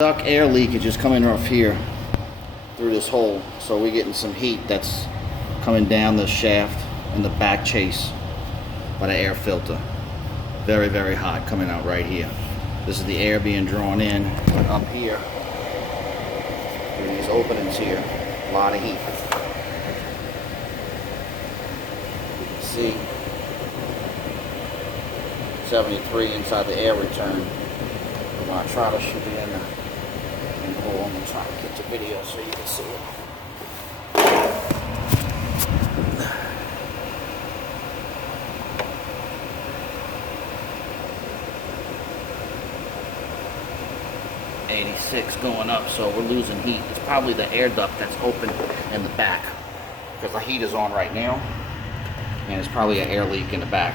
Duct air leakage is coming off here through this hole, so we're getting some heat that's coming down the shaft and the back chase by the air filter. Very, very hot coming out right here. This is the air being drawn in, but up here through these openings here, a lot of heat. You can see 73 inside the air return. My trotter should be in the hole. I'm going to try to get the video so you can see it. $86 going up, so we're losing heat. It's probably the air duct that's open in the back because the heat is on right now, and it's probably an air leak in the back.